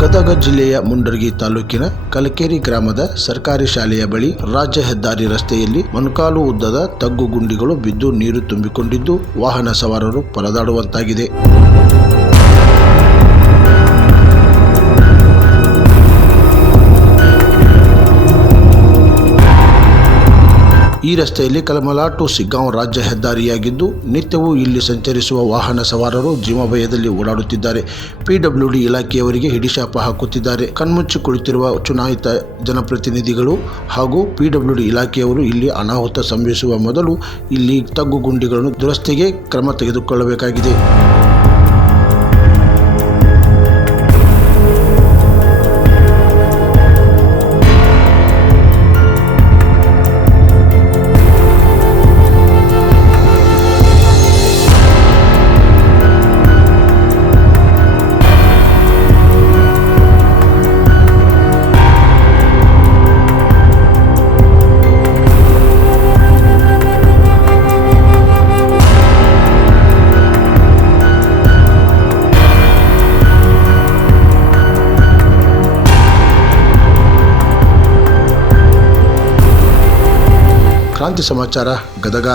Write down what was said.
ಗದಗ ಜಿಲ್ಲೆಯ ಮುಂಡರಗಿ ತಾಲೂಕಿನ ಕಲಕೇರಿ ಗ್ರಾಮದ ಸರ್ಕಾರಿ ಶಾಲೆಯ ಬಳಿ ರಾಜ್ಯ ಹೆದ್ದಾರಿ ರಸ್ತೆಯಲ್ಲಿ ಮೊಣಕಾಲು ಉದ್ದದ ತಗ್ಗು ಗುಂಡಿಗಳು ಬಿದ್ದು ನೀರು ತುಂಬಿಕೊಂಡಿದ್ದು ವಾಹನ ಸವಾರರು ಪರದಾಡುವಂತಾಗಿದೆ. ಈ ರಸ್ತೆಯಲ್ಲಿ ಕಲಮಲ ಟು ಸಿಗ್ಗಾಂವ್ ರಾಜ್ಯ ಹೆದ್ದಾರಿಯಾಗಿದ್ದು ನಿತ್ಯವೂ ಇಲ್ಲಿ ಸಂಚರಿಸುವ ವಾಹನ ಸವಾರರು ಜೀವಭಯದಲ್ಲಿ ಓಡಾಡುತ್ತಿದ್ದಾರೆ. ಪಿಡಬ್ಲ್ಯೂಡಿ ಇಲಾಖೆಯವರಿಗೆ ಹಿಡಿಶಾಪ ಹಾಕುತ್ತಿದ್ದಾರೆ. ಕಣ್ಮುಚ್ಚಿ ಕುಳಿತಿರುವ ಚುನಾಯಿತ ಜನಪ್ರತಿನಿಧಿಗಳು ಹಾಗೂ ಪಿಡಬ್ಲ್ಯೂಡಿ ಇಲಾಖೆಯವರು ಇಲ್ಲಿ ಅನಾಹುತ ಸಂಭವಿಸುವ ಮೊದಲು ಇಲ್ಲಿ ತಗ್ಗು ಗುಂಡಿಗಳನ್ನು ದುರಸ್ತಿಗೆ ಕ್ರಮ ತೆಗೆದುಕೊಳ್ಳಬೇಕಾಗಿದೆ. ಕ್ರಾಂತಿ ಸಮಾಚಾರ ಗದಗ.